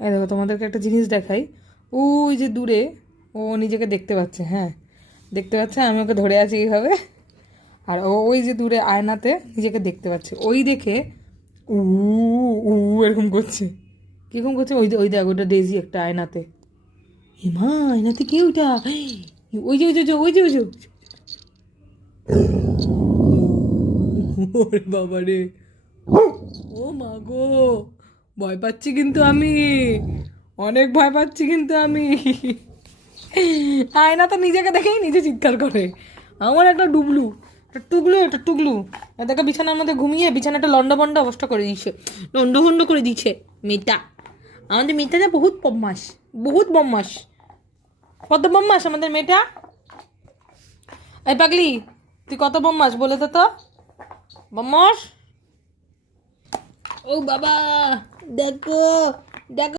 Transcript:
এই দেখো তোমাদেরকে একটা জিনিস দেখাই। ওই যে দূরে ও নিজেকে দেখতে পাচ্ছে, হ্যাঁ দেখতে পাচ্ছে, আমি ওকে ধরে আছি এইভাবে। আর ও ওই যে দূরে আয়নাতে নিজেকে দেখতে পাচ্ছে, ওই দেখে উ উ এরকম করছে। কিরকম করছে ওই ওই দেখ, ওটা ডেজি একটা আয়নাতে। মা আয়নাতে কে ওইটা? ওই যে ওই যে ওই যে ওই যে ওরে বাবা রে, ও মা গো, ভয় পাচ্ছি কিন্তু আমি, অনেক ভয় পাচ্ছি কিন্তু আমি। আয়না তো নিজেকে দেখেই নিজে চিৎকার করে। আমার একটা ডুবলু, একটা টুকলু, একটা টুকলু দেখে বিছানার মধ্যে ঘুমিয়ে বিছানাটা লন্ডভন্ড অবস্থা করে দিয়েছে, লন্ডভন্ড করে দিচ্ছে মেয়েটা। আমাদের মেয়েটা বহুত বদমাস, বহুত বদমাস, কত বদমাস আমাদের মেয়েটা। এই পাগলি, তুই কত বদমাস বলে তো বদমাস। ও বাবা, দেখো দেখো।